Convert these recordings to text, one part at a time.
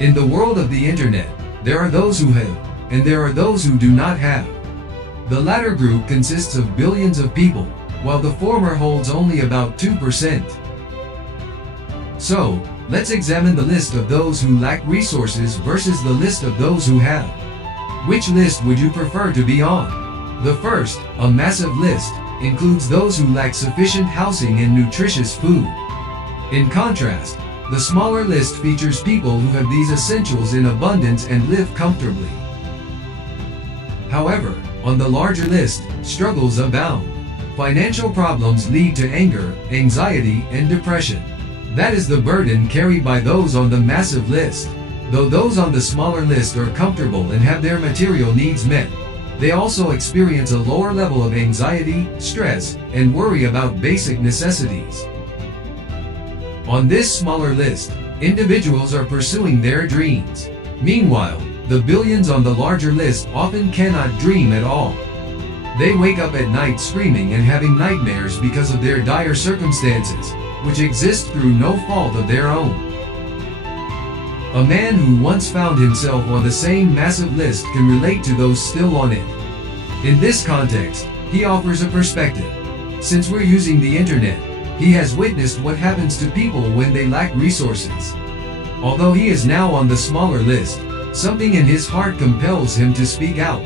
In the world of the internet, there are those who have, and there are those who do not have. The latter group consists of billions of people, while the former holds only about 2%. So, let's examine the list of those who lack resources versus the list of those who have. Which list would you prefer to be on? The first, a massive list, includes those who lack sufficient housing and nutritious food. In contrast, the smaller list features people who have these essentials in abundance and live comfortably. However, on the larger list, struggles abound. Financial problems lead to anger, anxiety, and depression. That is the burden carried by those on the massive list. Though those on the smaller list are comfortable and have their material needs met, they also experience a lower level of anxiety, stress, and worry about basic necessities. On this smaller list, individuals are pursuing their dreams. Meanwhile, the billions on the larger list often cannot dream at all. They wake up at night screaming and having nightmares because of their dire circumstances, which exist through no fault of their own. A man who once found himself on the same massive list can relate to those still on it. In this context, he offers a perspective. Since we're using the internet, he has witnessed what happens to people when they lack resources. Although he is now on the smaller list, something in his heart compels him to speak out.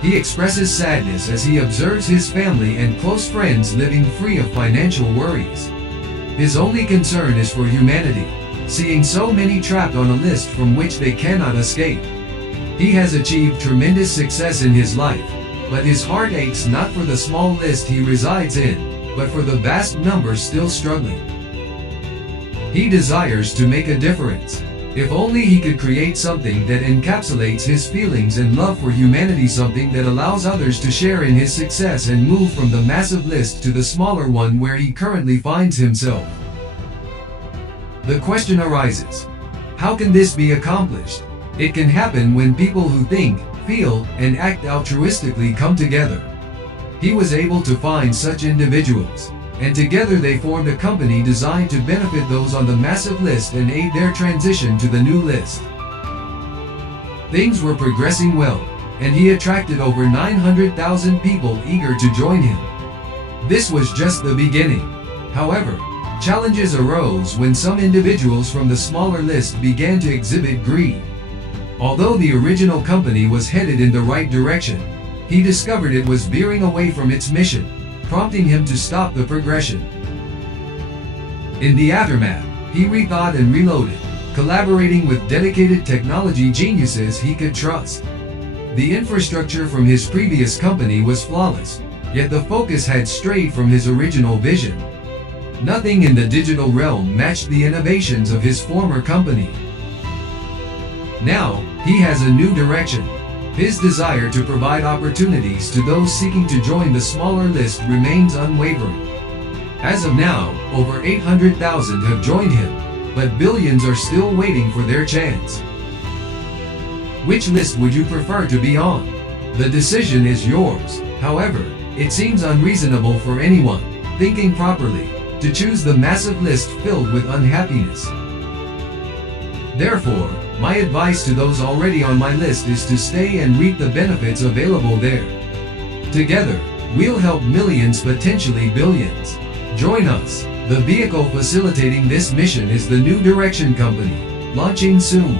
He expresses sadness as he observes his family and close friends living free of financial worries. His only concern is for humanity, seeing so many trapped on a list from which they cannot escape. He has achieved tremendous success in his life, but his heart aches not for the small list he resides in, but for the vast number still struggling. He desires to make a difference. If only he could create something that encapsulates his feelings and love for humanity, something that allows others to share in his success and move from the massive list to the smaller one where he currently finds himself. The question arises, how can this be accomplished? It can happen when people who think, feel, and act altruistically come together. He was able to find such individuals, and together they formed a company designed to benefit those on the massive list and aid their transition to the new list. Things were progressing well, and he attracted over 900,000 people eager to join him. This was just the beginning. However, challenges arose when some individuals from the smaller list began to exhibit greed. Although the original company was headed in the right direction, he discovered it was veering away from its mission, prompting him to stop the progression. In the aftermath, he rethought and reloaded, collaborating with dedicated technology geniuses he could trust. The infrastructure from his previous company was flawless, yet the focus had strayed from his original vision. Nothing in the digital realm matched the innovations of his former company. Now, he has a new direction. His desire to provide opportunities to those seeking to join the smaller list remains unwavering. As of now, over 800,000 have joined him, but billions are still waiting for their chance. Which list would you prefer to be on? The decision is yours. However, it seems unreasonable for anyone, thinking properly, to choose the massive list filled with unhappiness. Therefore, my advice to those already on my list is to stay and reap the benefits available there. Together, we'll help millions, potentially billions. Join us. The vehicle facilitating this mission is the New Direction Company, launching soon.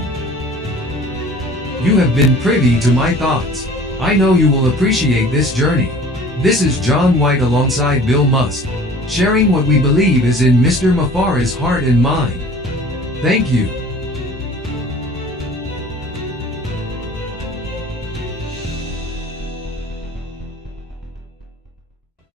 You have been privy to my thoughts. I know you will appreciate this journey. This is John White alongside Bill Musk, sharing what we believe is in Mr. Mafara's heart and mind. Thank you.